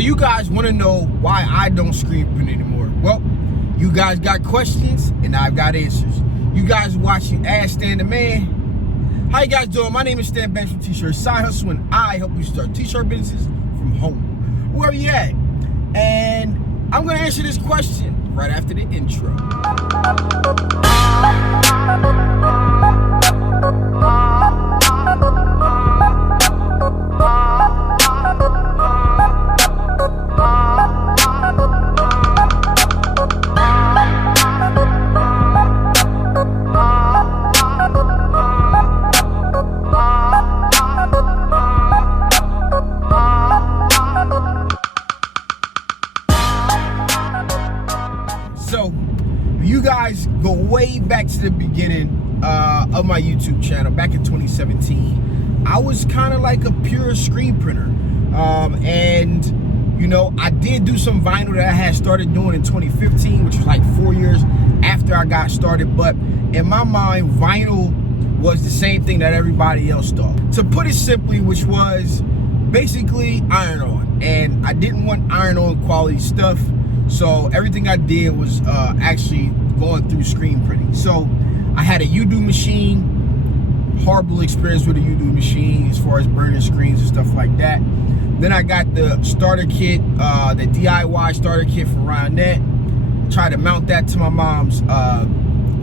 you guys want to know why I don't screen print anymore. Well, you guys got questions and I've got answers. You guys watching Ask Stan the Man. How you guys doing? My name is Stan Banks from T-Shirt Side Hustle, and I help you start t-shirt businesses from home, wherever you at. And I'm gonna answer this question right after the intro. So, you guys go way back to the beginning of my YouTube channel, back in 2017. I was kind of like a pure screen printer. And, you know, I did do some vinyl that I had started doing in 2015, which was like 4 years after I got started. But in my mind, vinyl was the same thing that everybody else thought. To put it simply, which was basically iron-on. And I didn't want iron-on quality stuff. So everything I did was actually going through screen printing. So I had a UDO machine, horrible experience with a UDO machine as far as burning screens and stuff like that. Then I got the starter kit, the DIY starter kit from Ryanette. Tried to mount that to my mom's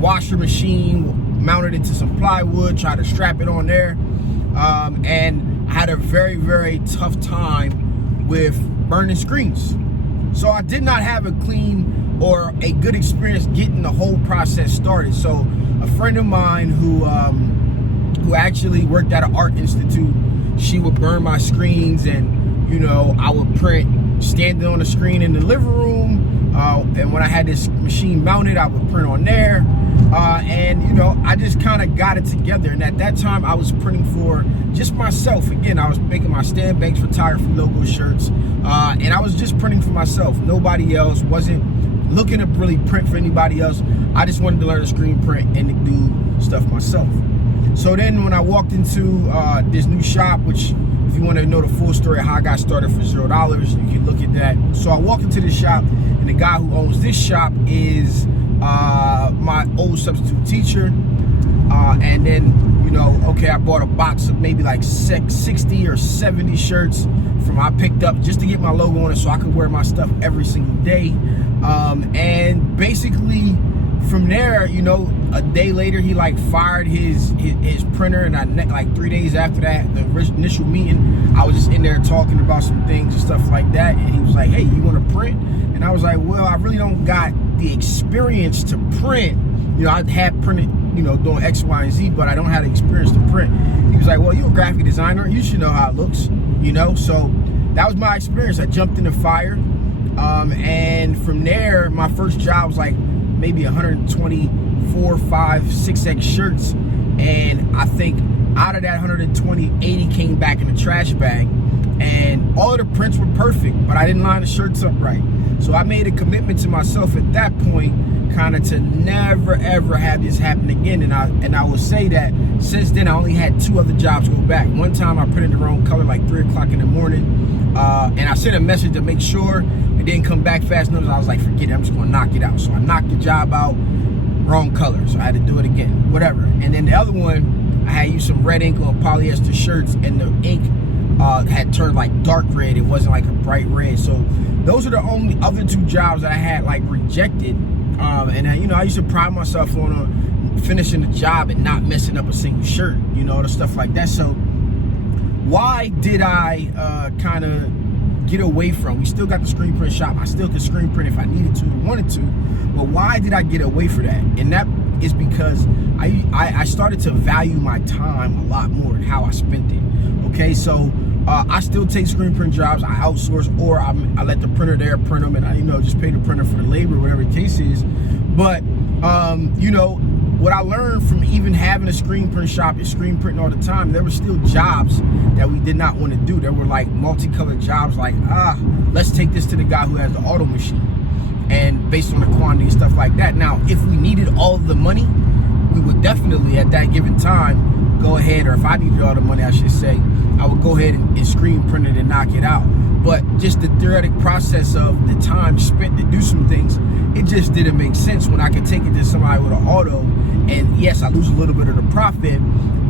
washer machine, mounted it to some plywood, tried to strap it on there. And I had a very, very tough time with burning screens. So I did not have a clean or a good experience getting the whole process started. So a friend of mine who actually worked at an art institute, she would burn my screens, and you know, I would print standing on the screen in the living room. And when I had this machine mounted, I would print on there. And you know, I just kind of got it together. And at that time, I was printing for just myself. Again, I was making my Stan Banks Photography logo shirts, and I was just printing for myself. Nobody else. Wasn't looking to really print for anybody else. I just wanted to learn to screen print and to do stuff myself. So then when I walked into this new shop, which if you want to know the full story of how I got started for $0, you can look at that. So I walked into this shop, and the guy who owns this shop is my old substitute teacher. And then, you know, okay, I bought a box of maybe like 60 or 70 shirts I picked up just to get my logo on it so I could wear my stuff every single day. And basically from there, you know, a day later, he like fired his printer, and I like 3 days after that, the initial meeting, I was just in there talking about some things and stuff like that, and he was like, hey, you want to print? And I was like, well, I really don't got the experience to print. You know, I had printed, you know, doing X, Y, and Z, but I don't have the experience to print. He was like, well, you're a graphic designer, you should know how it looks, you know? So that was my experience. I jumped in the fire. And from there, my first job was like maybe 124, 5, 6X shirts. And I think out of that 120, 80 came back in the trash bag. And all of the prints were perfect, but I didn't line the shirts up right. So I made a commitment to myself at that point, kind of to never ever have this happen again. And I will say that since then, I only had 2 other jobs go back. One time I printed the wrong color like 3 o'clock in the morning. And I sent a message to make sure it didn't come back fast enough. I was like, forget it, I'm just gonna knock it out. So I knocked the job out, wrong color. So I had to do it again, whatever. And then the other one, I had used some red ink on polyester shirts, and the ink had turned like dark red. It wasn't like a bright red. So those are the only other 2 jobs that I had like rejected. And you know, I used to pride myself on finishing the job and not messing up a single shirt, you know, the stuff like that. So why did I kind of get away from? We still got the screen print shop. I still could screen print if I needed to or wanted to. But why did I get away from that? And that is because I started to value my time a lot more and how I spent it. Okay, so I still take screen print jobs. I outsource, or I let the printer there print them, and I, you know, just pay the printer for the labor, whatever the case is. But you know, what I learned from even having a screen print shop and screen printing all the time, there were still jobs that we did not want to do. There were like multicolored jobs, like, let's take this to the guy who has the auto machine, and based on the quantity and stuff like that. Now, if we needed all of the money, we would definitely at that given time go ahead, or if I needed all the money, I should say, I would go ahead and screen print it and knock it out. But just the theoretic process of the time spent to do some things, it just didn't make sense when I could take it to somebody with an auto, and yes, I lose a little bit of the profit,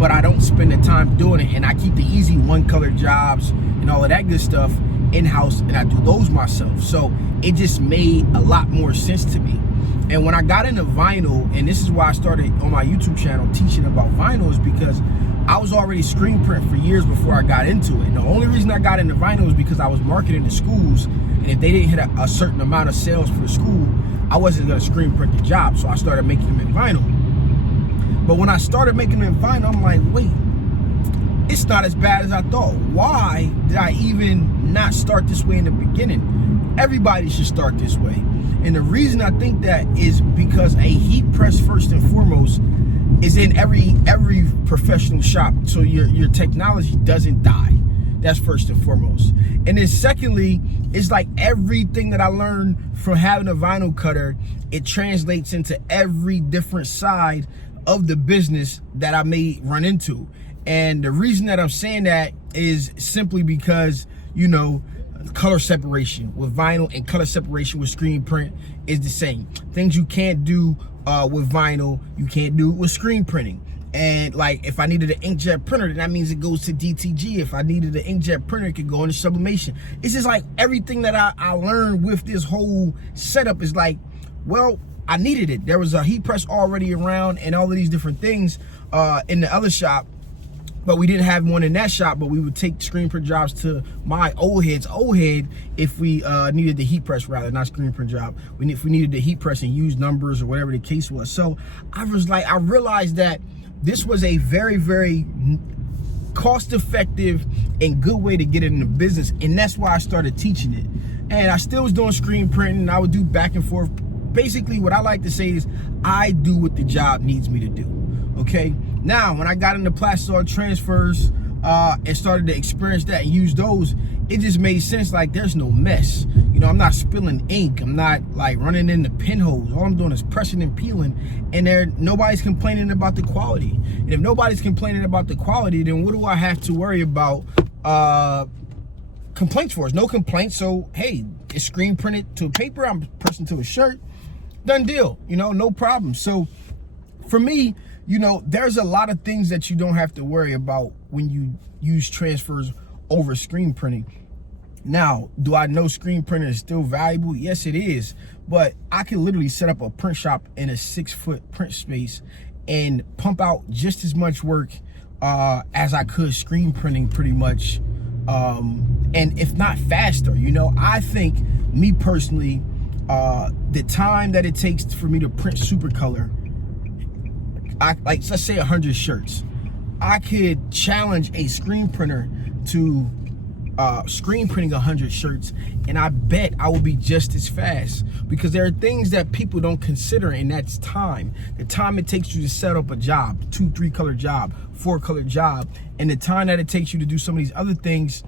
but I don't spend the time doing it, and I keep the easy one-color jobs and all of that good stuff in-house, and I do those myself. So it just made a lot more sense to me. And when I got into vinyl, and this is why I started on my YouTube channel teaching about vinyl, is because I was already screen print for years before I got into it. And the only reason I got into vinyl was because I was marketing to schools, and if they didn't hit a certain amount of sales for the school, I wasn't gonna screen print the job. So I started making them in vinyl. But when I started making them in vinyl, I'm like, wait, it's not as bad as I thought. Why did I even not start this way in the beginning? Everybody should start this way. And the reason I think that is because a heat press, first and foremost, is in every professional shop. So your technology doesn't die. That's first and foremost. And then secondly, it's like everything that I learned from having a vinyl cutter, it translates into every different side of the business that I may run into. And the reason that I'm saying that is simply because, you know, color separation with vinyl and color separation with screen print is the same. Things you can't do with vinyl, you can't do with screen printing. And like, if I needed an inkjet printer, then that means it goes to DTG. If I needed an inkjet printer, it could go into sublimation. It's just like everything that I learned with this whole setup is like, well, I needed it. There was a heat press already around and all of these different things in the other shop, but we didn't have one in that shop. But we would take screen print jobs to my old head if we needed the heat press, rather, not screen print job. If we needed the heat press and use numbers or whatever the case was. So I realized that this was a very, very cost-effective and good way to get into business, and that's why I started teaching it. And I still was doing screen printing, and I would do back and forth. Basically, what I like to say is I do what the job needs me to do, okay? Now, when I got into Plastisol transfers and started to experience that and use those, it just made sense. Like, there's no mess. You know, I'm not spilling ink. I'm not like running into pinholes. All I'm doing is pressing and peeling, and nobody's complaining about the quality. And if nobody's complaining about the quality, then what do I have to worry about complaints for? It's no complaints. So, hey, it's screen printed to paper. I'm pressing to a shirt. Done deal, you know, no problem. So for me, you know, there's a lot of things that you don't have to worry about when you use transfers over screen printing. Now, do I know screen printing is still valuable? Yes, it is. But I can literally set up a print shop in a 6-foot print space and pump out just as much work as I could screen printing, pretty much. And if not faster, you know, I think, me personally, the time that it takes for me to print super color, let's say 100 shirts, I could challenge a screen printer to screen printing 100 shirts, and I bet I will be just as fast, because there are things that people don't consider, and that's time. The time it takes you to set up a job, 2-3 color job, 4 color job, and the time that it takes you to do some of these other things,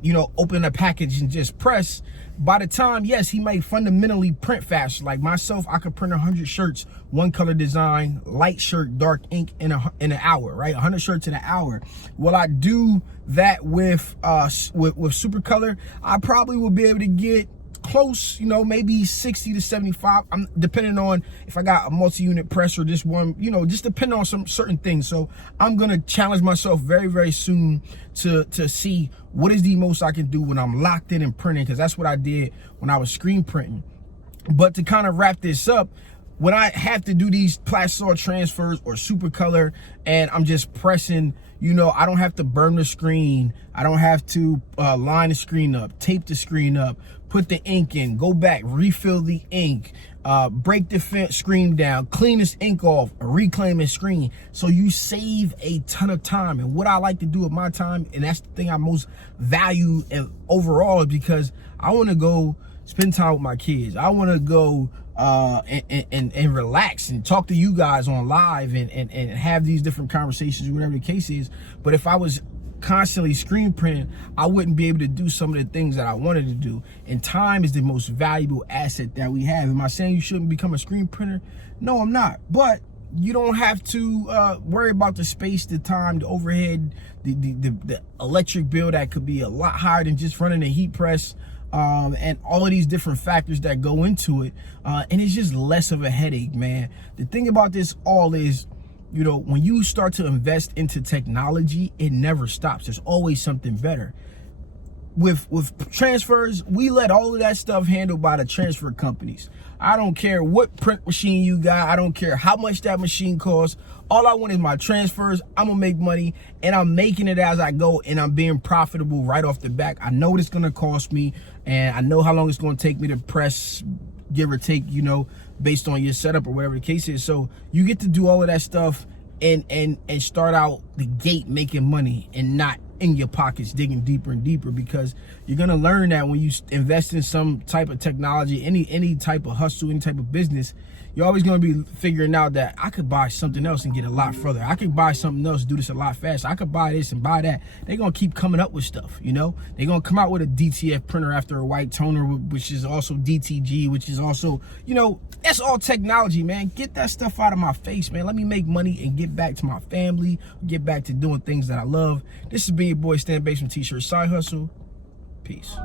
you know, open a package and just press. By the time, yes, he might fundamentally print faster. Like myself, I could print 100 shirts, 1 color design, light shirt, dark ink in an hour, right? 100 shirts in an hour. Will I do that with super color? I probably will be able to get close, you know, maybe 60 to 75. I'm depending on if I got a multi-unit press or just one, you know, just depending on some certain things. So I'm gonna challenge myself very, very soon to see what is the most I can do when I'm locked in and printing, because that's what I did when I was screen printing. But to kind of wrap this up, when I have to do these Plastisol transfers or super color and I'm just pressing, you know, I don't have to burn the screen. I don't have to line the screen up, tape the screen up, put the ink in, go back, refill the ink, break the screen down, clean this ink off, reclaim the screen. So you save a ton of time. And what I like to do with my time, and that's the thing I most value overall, is because I want to go spend time with my kids. I want to go and relax and talk to you guys on live and have these different conversations, whatever the case is. But if I was constantly screen printing, I wouldn't be able to do some of the things that I wanted to do. And time is the most valuable asset that we have. Am I saying you shouldn't become a screen printer? No, I'm not. But You don't have to worry about the space, the time, the overhead, the electric bill that could be a lot higher than just running a heat press, and all of these different factors that go into it. And it's just less of a headache, man. The thing about this all is, you know, when you start to invest into technology, it never stops. There's always something better. With transfers, we let all of that stuff handled by the transfer companies. I don't care what print machine you got. I don't care how much that machine costs. All I want is my transfers. I'm gonna make money, and I'm making it as I go, and I'm being profitable right off the back. I know what it's gonna cost me, and I know how long it's gonna take me to press, give or take, you know, based on your setup or whatever the case is. So you get to do all of that stuff and start out the gate making money, and not in your pockets digging deeper and deeper, because you're gonna learn that when you invest in some type of technology, any type of hustle, any type of business, you're always gonna be figuring out that I could buy something else and get a lot further. I could buy something else, do this a lot faster. I could buy this and buy that. They're gonna keep coming up with stuff, you know? They're gonna come out with a DTF printer after a white toner, which is also DTG, which is also, you know, that's all technology, man. Get that stuff out of my face, man. Let me make money and get back to my family, get back to doing things that I love. This has been your boy Stan Basement T-Shirt Side Hustle. Peace.